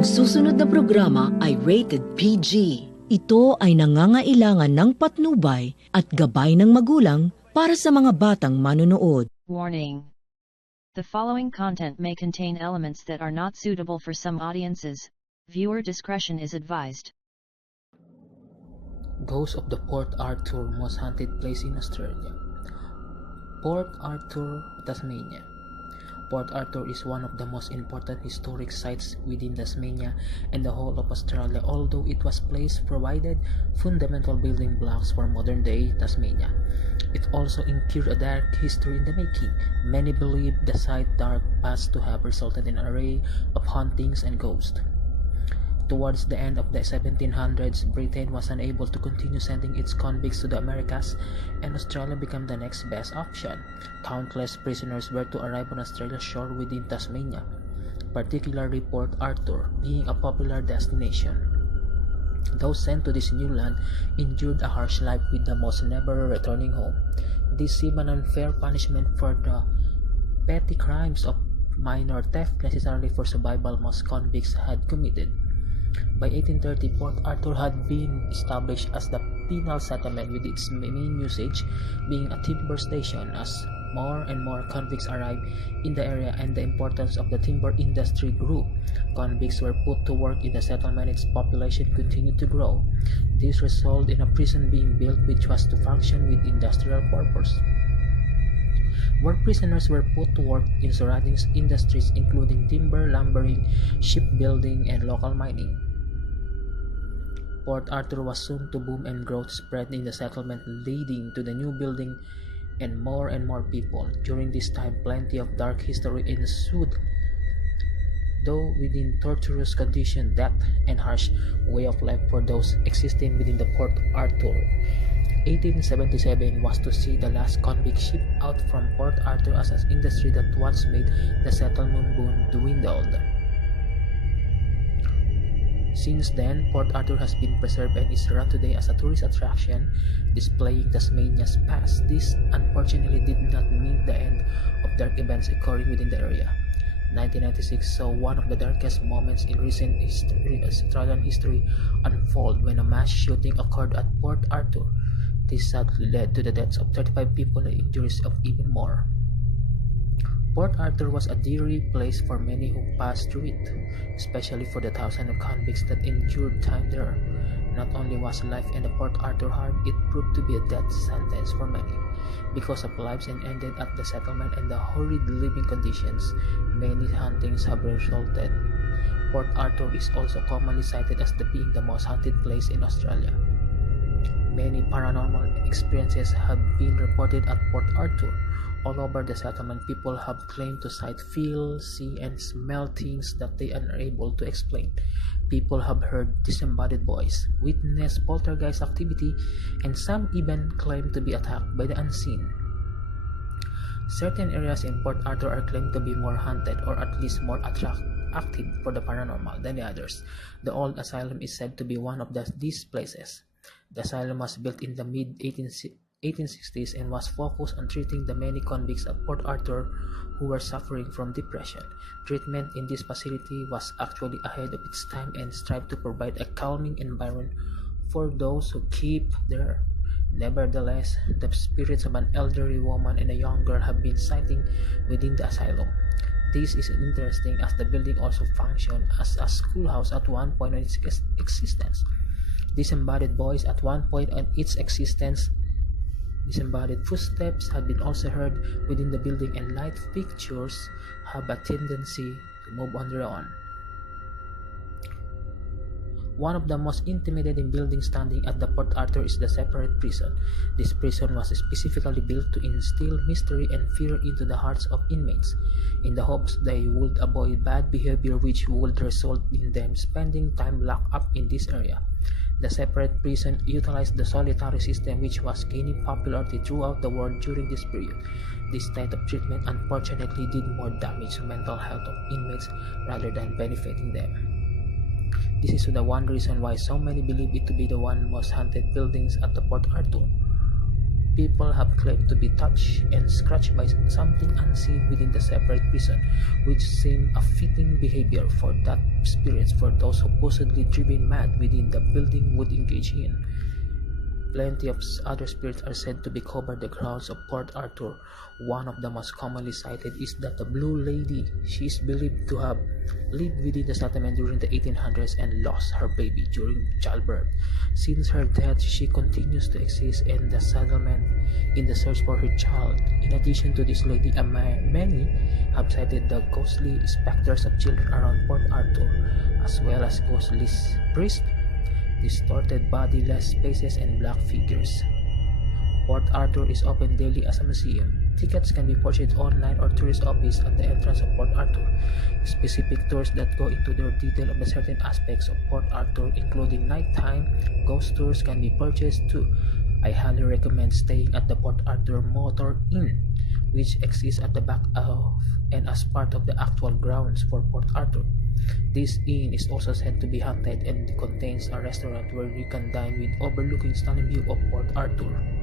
Ang susunod na programa ay rated PG. Ito ay nangangailangan ng patnubay at gabay ng magulang para sa mga batang manonood. Warning. The following content may contain elements that are not suitable for some audiences. Viewer discretion is advised. Ghost of the Port Arthur Most Haunted Place in Australia. Port Arthur, Tasmania. Port Arthur is one of the most important historic sites within Tasmania and the whole of Australia, although it was place provided fundamental building blocks for modern-day Tasmania. It also incurred a dark history in the making. Many believe the site's dark past to have resulted in an array of hauntings and ghosts. Towards the end of the 1700s, Britain was unable to continue sending its convicts to the Americas, and Australia became the next best option. Countless prisoners were to arrive on Australia's shore within Tasmania, particularly Port Arthur being a popular destination. Those sent to this new land endured a harsh life, with the most never returning home. This seemed an unfair punishment for the petty crimes of minor theft necessary for survival most convicts had committed. By 1830, Port Arthur had been established as the penal settlement, with its main usage being a timber station. As more and more convicts arrived in the area and the importance of the timber industry grew, convicts were put to work in the settlement. Its population continued to grow. This resulted in a prison being built which was to function with industrial purpose, where prisoners were put to work in surrounding industries including timber, lumbering, shipbuilding, and local mining. Port Arthur was soon to boom, and growth spread in the settlement, leading to the new building and more people. During this time, plenty of dark history ensued, though within torturous conditions, death, and harsh way of life for those existing within the Port Arthur. 1877 was to see the last convict ship out from Port Arthur, as an industry that once made the settlement boom dwindled. Since then, Port Arthur has been preserved and is run today as a tourist attraction, displaying Tasmania's past. This unfortunately did not mean the end of dark events occurring within the area. 1996 saw one of the darkest moments in recent Australian history unfold when a mass shooting occurred at Port Arthur. This sadly led to the deaths of 35 people and injuries of even more. Port Arthur was a dreary place for many who passed through it, especially for the thousands of convicts that endured time there. Not only was life in the Port Arthur hard, it proved to be a death sentence for many. Because of lives ended at the settlement and the horrid living conditions, many hauntings have resulted. Port Arthur is also commonly cited as being the most haunted place in Australia. Many paranormal experiences have been reported at Port Arthur. All over the settlement, people have claimed to sight, feel, see, and smell things that they are unable to explain. People have heard disembodied voices, witnessed poltergeist activity, and some even claim to be attacked by the unseen. Certain areas in Port Arthur are claimed to be more haunted, or at least more active for the paranormal than the others. The old Asylum is said to be one of these places. The asylum was built in the mid-1860s and was focused on treating the many convicts at Port Arthur who were suffering from depression. Treatment in this facility was actually ahead of its time and strived to provide a calming environment for those who keep there. Nevertheless, the spirits of an elderly woman and a young girl have been sighted within the asylum. This is interesting, as the building also functioned as a schoolhouse at one point in its existence. Disembodied voice at one point in its existence. Disembodied footsteps had been also heard within the building, and light fixtures have a tendency to move on their own. One of the most intimidating buildings standing at the Port Arthur is the separate prison. This prison was specifically built to instill mystery and fear into the hearts of inmates, in the hopes they would avoid bad behavior, which would result in them spending time locked up in this area. The separate prison utilized the solitary system, which was gaining popularity throughout the world during this period. This type of treatment unfortunately did more damage to mental health of inmates rather than benefiting them. This is the one reason why so many believe it to be the one most haunted buildings at the Port Arthur. people have claimed to be touched and scratched by something unseen within the separate prison, which seemed a fitting behavior for that spirits for those supposedly driven mad within the building would engage in. Plenty of other spirits are said to be covered the grounds of Port Arthur. One of the most commonly cited is that the Blue Lady. She is believed to have lived within the settlement during the 1800s and lost her baby during childbirth. Since her death, she continues to exist in the settlement in the search for her child. In addition to this lady, many have cited the ghostly specters of children around Port Arthur, as well as ghostly priests, distorted bodiless faces, and black figures. Port Arthur is open daily as a museum. Tickets can be purchased online or tourist office at the entrance of Port Arthur. Specific tours that go into the detail of the certain aspects of Port Arthur, including nighttime ghost tours, can be purchased too. I highly recommend staying at the Port Arthur Motor Inn, which exists at the back of and as part of the actual grounds for Port Arthur. This inn is also said to be haunted and contains a restaurant where you can dine with overlooking stunning view of Port Arthur.